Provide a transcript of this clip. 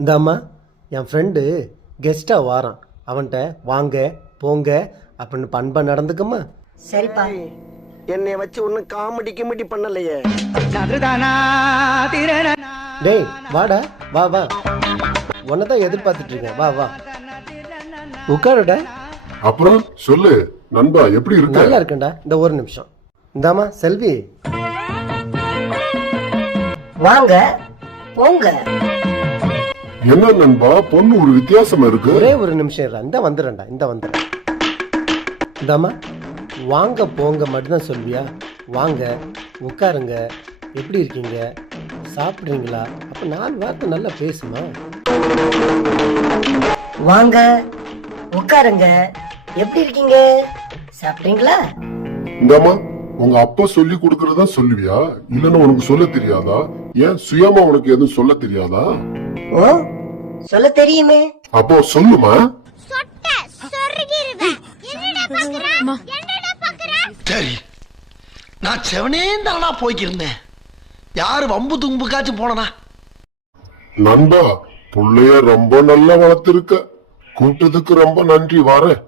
இந்தாம்மா என் ஃப்ரெண்டு கெஸ்ட்டாக வாரான், அவன்கிட்ட வாங்க போங்க அப்படின்னு பண்பா நடந்துக்கம்மா. சரிப்பா. என்னைய வச்சு ஒன்னும் காமெடி கிமெடி பண்ணலையே. டேய் வாடா, வா வா, உன்னை தான் எதிர்பார்த்துட்டு இருக்கேன், வா வா உட்காருடா. அப்புறம் சொல்லு நண்பா, எப்படி இருக்க? நல்லா இருக்கேன்டா. இந்த ஒரு நிமிஷம். இந்தாம்மா செல்வி. வாங்க போங்க. என்ன நண்பா, பொண்ணு ஒரு வித்தியாசமா இருக்கு. ஒரே ஒரு நிமிஷம் இருடா, இந்த வந்துடுறேன்டா, இந்த வந்துடுறேன். இந்தாம்மா வாங்க போங்க மட்டும்தான் சொல்வியா? வாங்க உட்காருங்க, எப்படி இருக்கீங்க, சாப்பிட்றீங்களா, அப்போ 4 வார்த்தை நல்லா பேசுமா. வாங்க உட்காருங்க, எப்படி இருக்கீங்க, சாப்பிட்டீங்களா? இந்தாமா உங்க அப்பா சொல்லி கொடுக்கறதா சொல்லுவியா, இல்லன்னா உனக்கு சொல்ல தெரியாதா? ஏன் சுயமா உனக்கு எதுவும் சொல்ல தெரியாதா? ஓ சொல்ல தெரியுமே. அப்போ சொல்லுமா. சரி, நான் செவனே தானா போய்க்கிருந்தேன். யாரு வம்பு தும்புக்காச்சும் போனனா? நண்பா, புள்ளைய ரொம்ப நல்லா வளர்த்திருக்க. கூப்பிட்டதுக்கு ரொம்ப நன்றி. வரேன்.